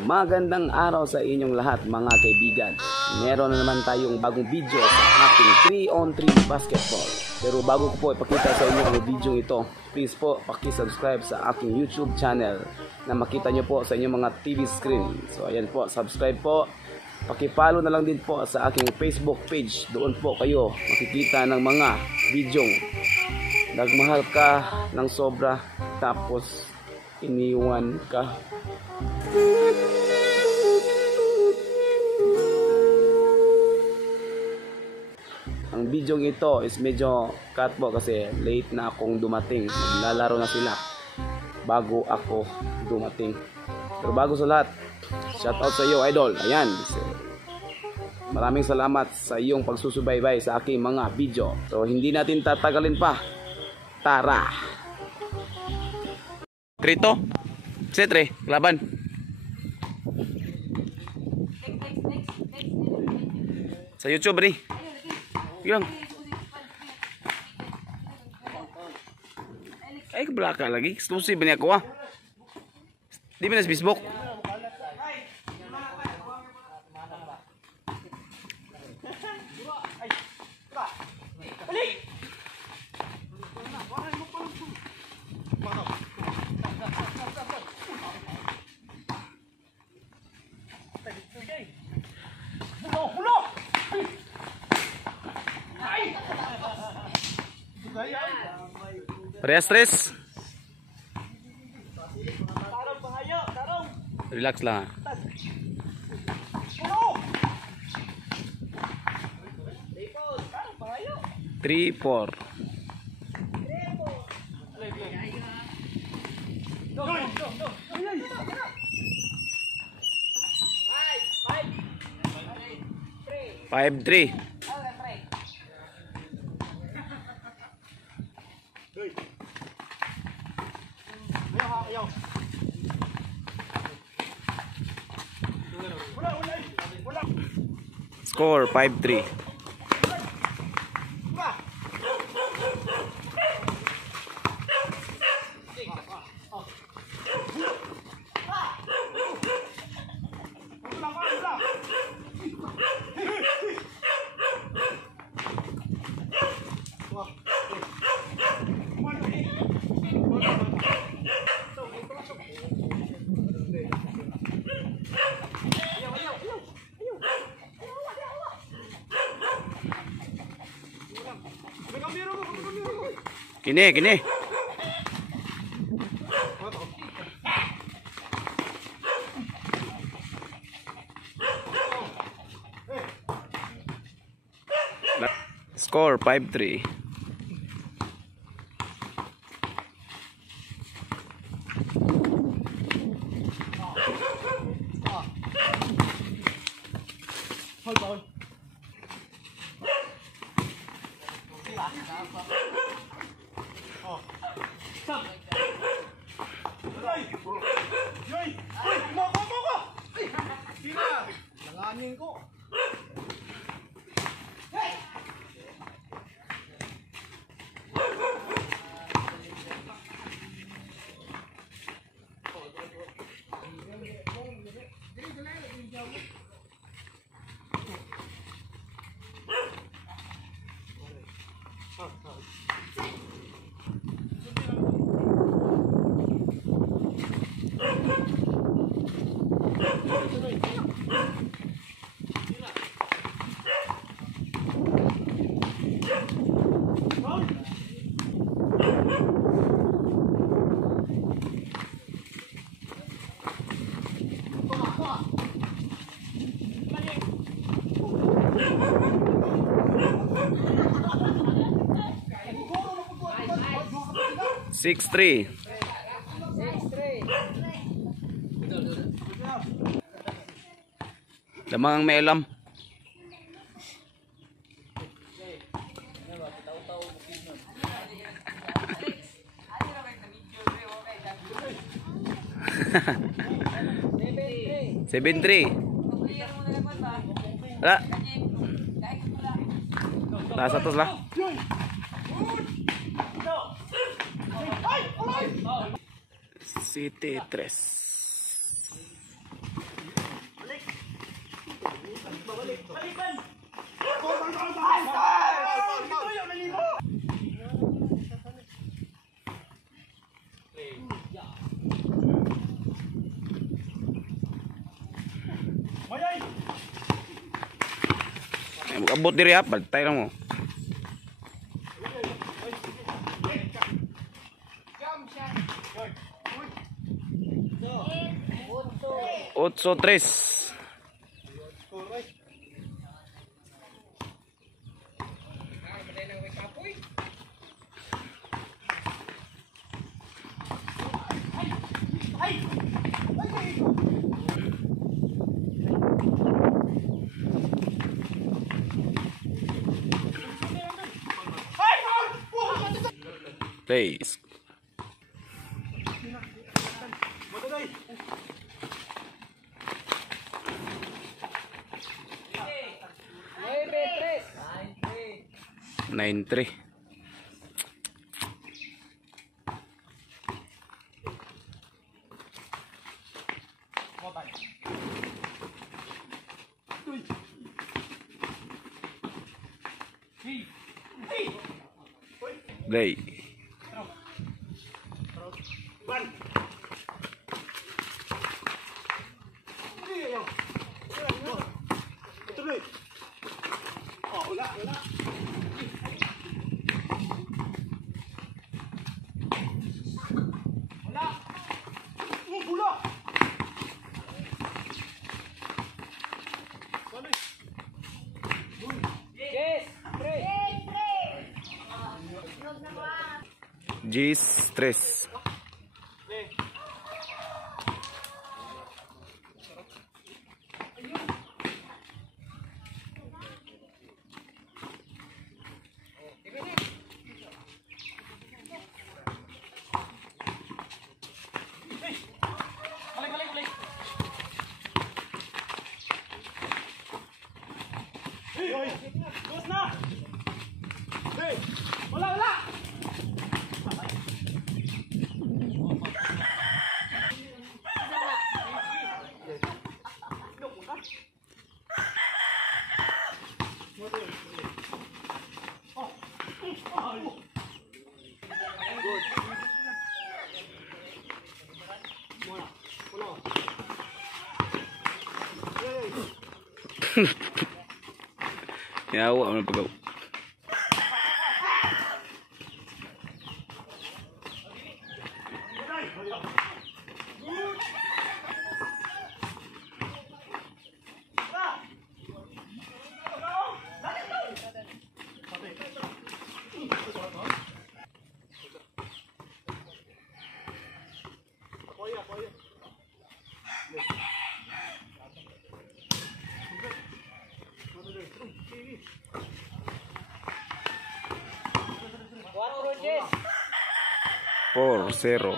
Magandang araw sa inyong lahat mga kaibigan. Meron na naman tayong bagong video sa ating 3-on-3 basketball. Pero bago ko po ipakita sa inyo ang video ito, please po paki-subscribe sa aking YouTube channel na makita nyo po sa inyong mga TV screen. So ayan po, subscribe po. Paki-follow na lang din po sa aking Facebook page. Doon po kayo makikita ng mga video nagmahal ka ng sobra tapos iniwan ka. Ang video ito is medyo cut po kasi late na akong dumating. Naglalaro na sila bago ako dumating. Pero bago sa lahat, shout out sa iyo idol. Ayan, maraming salamat sa iyong pagsusubaybay sa aking mga video. So hindi natin tatagalin pa. Tara! Trito, setre, laban. Sa YouTube rin. Yung. Ay, kabala lagi. Exclusive ba niya ko ah. Di ba na sa Facebook? Rest. Relax lang. 3-4. Five, 3. Score 5-3. Kini. Score 5-3. Langanin ko. Six, 3. Lamang may alam. Seven, 3. Wala. Taas atas lah. City 3. Abot diri ha, bantay lang mo. Otso tres. Plays. Nine three. Play. Gis 3. Yawa ang pagaw. Por 0.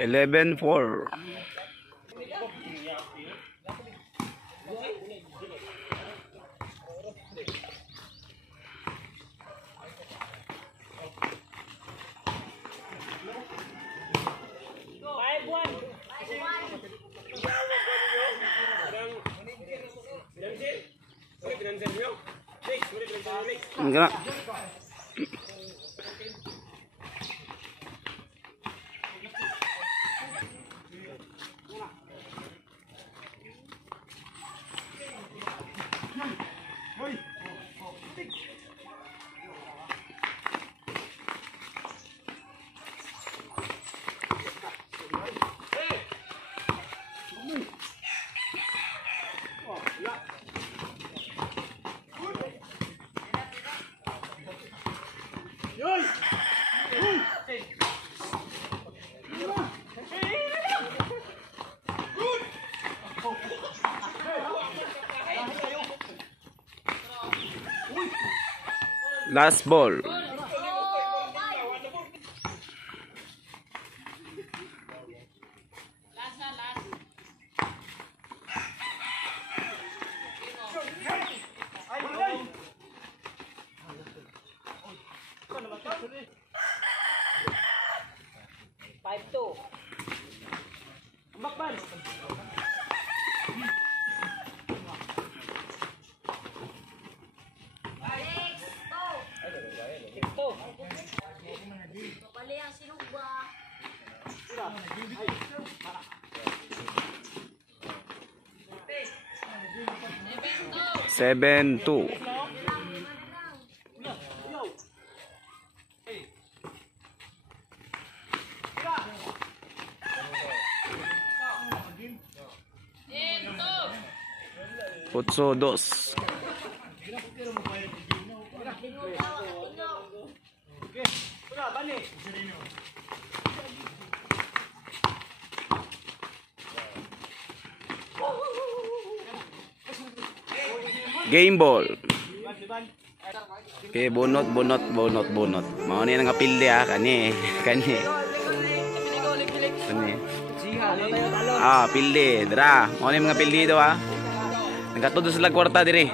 Eleven 4. Enggak. Last ball. Bali ang sinuba. 7-2. Otso dos. Game ball. Okay, bunot. Mao ni nga pilde kani. Pilde, dra. Mao ni mga pilde do Nagatudo sila kwarta dire.